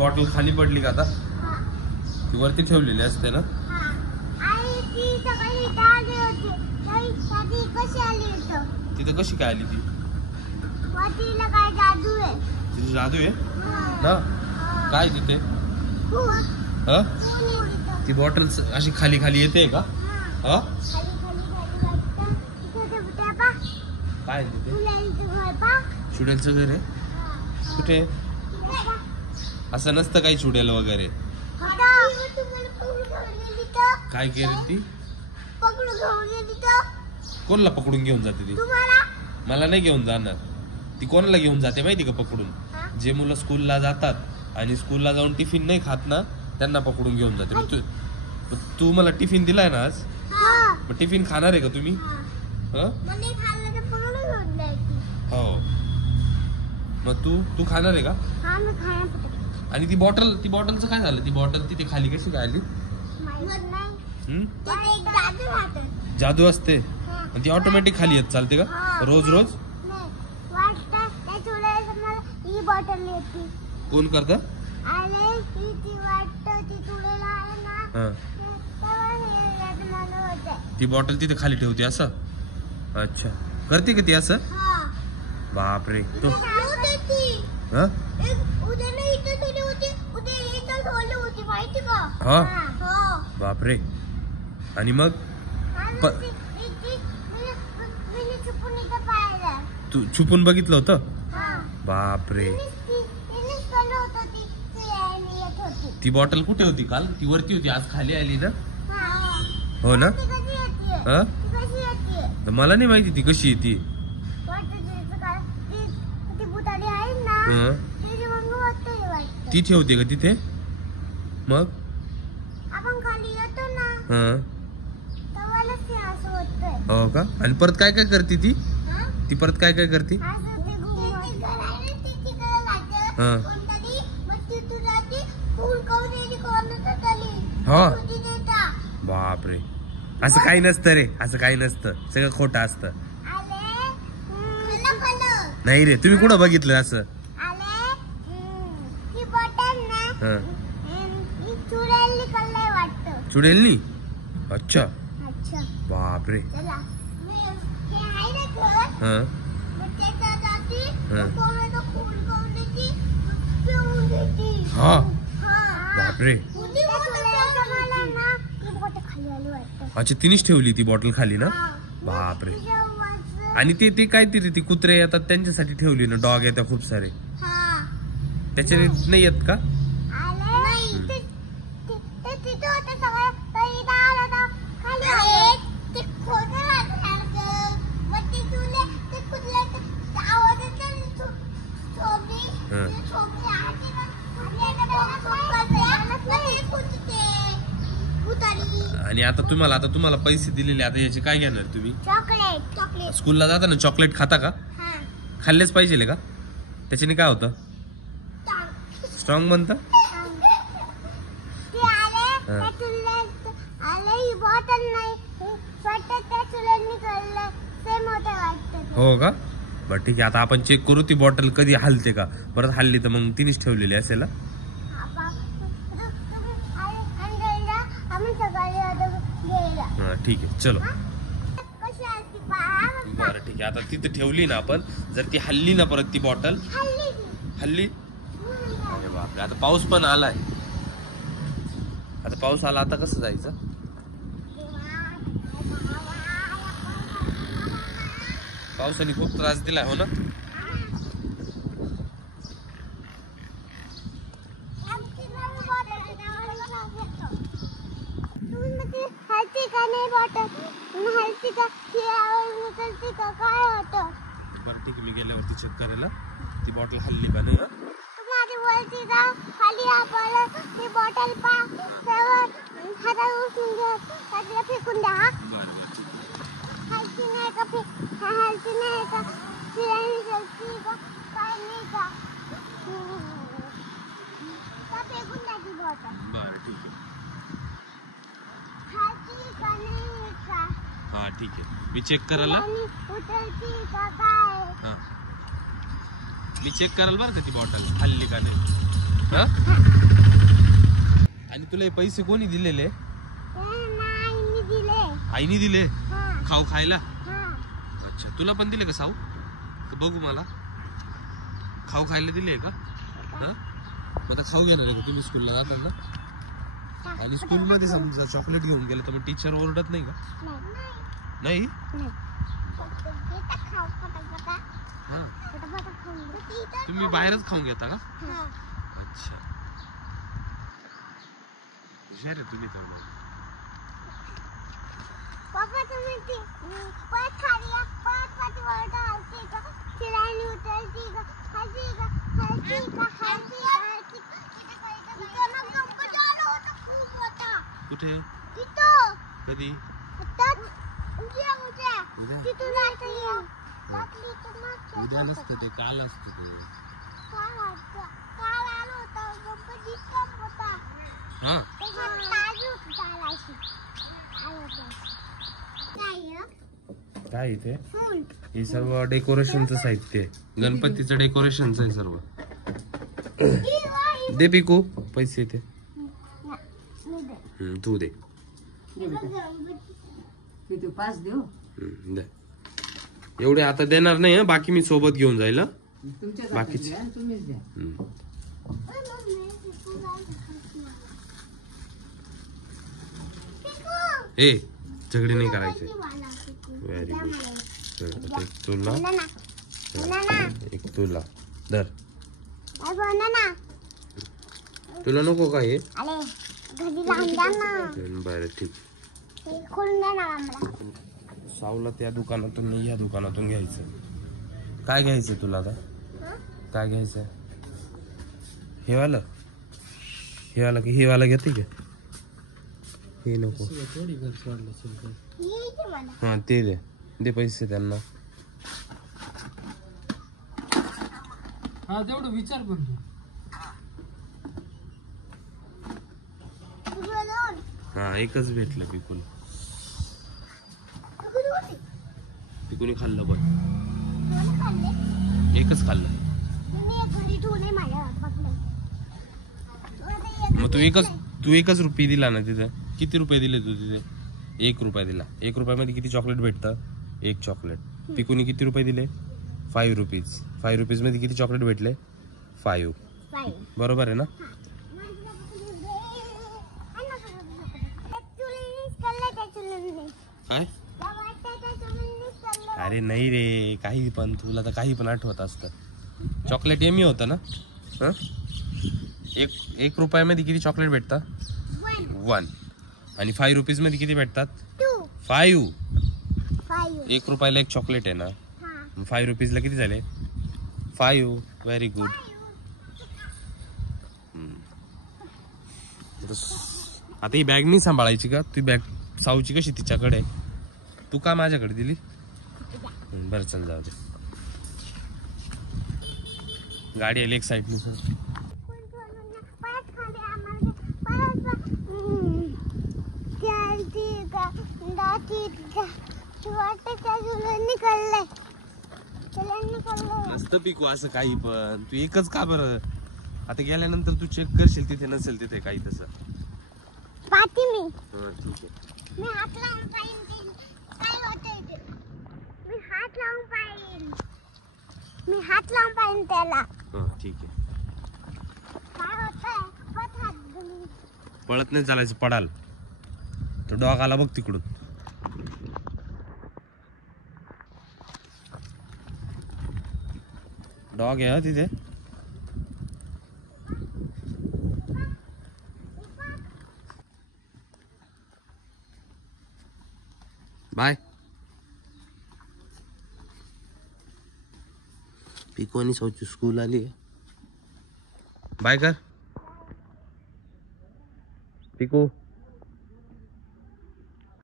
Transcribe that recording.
Bottle खाली पडली का आता? ती वरती ठेवलेली असते ना? तिथे कशी काय आली ती? तिथे जादू आहे ना? काय तिथे? ती बॉटल अशी खाली खाली येते का? काय तिथे? चुडेलचं घर आहे? कुठे? असं नसतं काही चुडेल वगैरे. काय केली ती? कोणाला पकडून घेऊन जाते ती? मला नाही घेऊन जाणार. ती कोणाला घेऊन जाते माहिती का पकडून? जे मुलं स्कूलला जातात आणि स्कूलला जाऊन टिफिन नाही खात ना, त्यांना पकडून घेऊन जाते. तू मला टिफिन दिलाय ना आज, मग टिफिन खाणार आहे का तुम्ही? हो, मग तू खाणार आहे का? आणि ती बॉटलचं काय झालं? ती बॉटल तिथे खाली कशी काय आली? जादू असते ती ऑटोमॅटिक खाली येत चालते का? रोज रोज कोण करत? ती बॉटल तिथे खाली ठेवते असं? अच्छा, करते का ती असं? बापरे. तो हा, बापरे. आणि मग तू छुपून बघितलं होतं? बापरे. ती बॉटल कुठे होती काल? ती वरती होती, आज खाली आली ना? हो ना? मला नाही माहिती ती कशी येते. ती ठेवते का तिथे? मग हो का? आणि परत काय काय करते ती? ती परत काय काय करते? हा, बापरे. असं काही नसतं रे, असं काही नसतं, सगळं खोटं असतं. नाही रे, तुम्ही कुठं बघितलं असं? चुडेलनी? अच्छा, बापरे. हा, बापरे. अच्छा, तिनेच ठेवली ती बॉटल खाली ना? बापरे. आणि ते काहीतरी ती कुत्रे येतात त्यांच्यासाठी ठेवली ना? डॉग येतात खूप सारे, त्याच्याने नाही येत का? आणि आता तुम्हाला पैसे दिलेले, आता याचे काय घेणार तुम्ही? चॉकलेट. स्कूलला जाताना चॉकलेट खाता का? खाल्लेच पाहिजे का? त्याच्याने काय होतं? स्ट्रॉंग बनतं. हो का? बरं ठीक आहे, आता आपण चेक करू ती बॉटल कधी हलते का. परत हल्ली तर मग तिनेच ठेवलेली असेल. ठीक आहे, चलो. बरं ठीक आहे, आता तिथे ठेवली ना आपण, जर ती हल्ली ना परत ती बॉटल हल्ली. अरे बापरे, आता पाऊस पण आलाय. आता पाऊस आला, आता कसं जायचं? पावसाने खूप त्रास दिलाय, हो ना? बरं ठीक आहे, मी गेल्यावरती चेक करायला ती बॉटल हल्ली का नाही. फेकून द्या. बरं ठीक आहे. हा ठीक आहे, मी चेक करायला. मी चेक करायला बरं का ती बॉटल हल्ली का नाही. हा? आणि तुला हे पैसे कोणी दिलेले? आईने दिले. आईने दिले हा खाऊ खायला? हा अच्छा, तुला पण दिले का साऊ? तर बघू मला खाऊ खायला दिले का? हा? मग आता खाऊ घेणार आहे का तुम्ही स्कूलला जाताना? आणि स्कूलमध्ये समजा चॉकलेट घेऊन गेलं तर मग टीचर ओरडत नाही का? नाही नाही. फक्त घेता खाऊ पटापटा हा, पटापटा खाऊन घे. तुम्ही बाहेरच खाऊन घेता का? हा. अच्छा, हुशार आहे तुम्ही तर मग. पप्पा तुम्ही ती परत खाली या, परत पाठीवर ढालते का फिरायला उतरती का हलती का हलती का हलती का हलती का तिथं ना गंमत झालं होतं खूप होता कुठे? तिथं कधी? आत्ताच उद्या उद्या? तिथून जायचं या रात्री तर मागच्या उद्या नसतं ते, काल असतं ते. काल आलो होता गणपती दिसला होता हा, त्याच्यात ताजी होती चालायची आलो होतो काय आहे ते? फुल हे सर्व डेकोरेशनचं साहित्य आहे. गणपतीचं डेकोरेशनचं आहे सर्व. दे पिकू पैसे ते. तू दे. पाच देऊ दे. एवढे आता देणार नाही हं, बाकी मी सोबत घेऊन जाईल हं. तुमच्या बाकीचे तुम्हीच द्या. ए झगडे नाही करायचे. Very good. एक तुला एक तुला धर. तुला नको का हे? बरं ठीक. सावला त्या दुकानातून नाही या दुकानातून घ्यायचं. काय घ्यायचं तुला आता? काय घ्यायचं? हे वाला की हे वाला घेते का? हे नको. हा ते दे पैसे त्यांना. हा तेवढं विचार करतो. हा एकच भेटलं पिकून. पिकून खाल्लं पण एकच खाल्लं. मग तू एकच रुपये दिला ना तिथं? किती रुपये दिले तू तिथे? 1 रुपया दिला. 1 रुपयामध्ये किती चॉकलेट भेटतं? 1 चॉकलेट. पिकूनी किती रुपये दिले? 5 रुपीज. 5 रुपीज मध्ये किती चॉकलेट भेटले? 5. बरोबर आहे ना? काय? अरे नाही रे, काही पण तुला तर काही पण आठवत असतं. चॉकलेट एमी होतं ना? हं? 1 रुपयामध्ये किती चॉकलेट भेटतात? 1. आणि 5 रुपीज मध्ये किती भेटतात? 5. 1 रुपयाला 1 चॉकलेट आहे ना? 5 रुपीजला किती झाले? 5. Very good. आता ही बॅग नाही सांभाळायची का? ती बॅग साऊची कशी तिच्याकडे? तू का माझ्याकडे दिली? बरं चल जाऊ दे. गाडी आली एक साईडनी. मस्त पिकू असं काही पण. तू एकच का बरं? आता गेल्यानंतर तू चेक करशील तिथे नसेल तिथे काही तसं. पाहते मी. ठीक आहे. मी हात लावून पाहिन काय होतंय ते. मी हात लावून पाहिन त्याला ठीक आहे. काय होतंय. परत हात घालून. पळत नाही चालायचं, पडाल तो डॉग आला बघ तिकडून. डॉग आहे तिथे. बाय. पिको आणि सौची स्कूल आली. बाय कर पिको.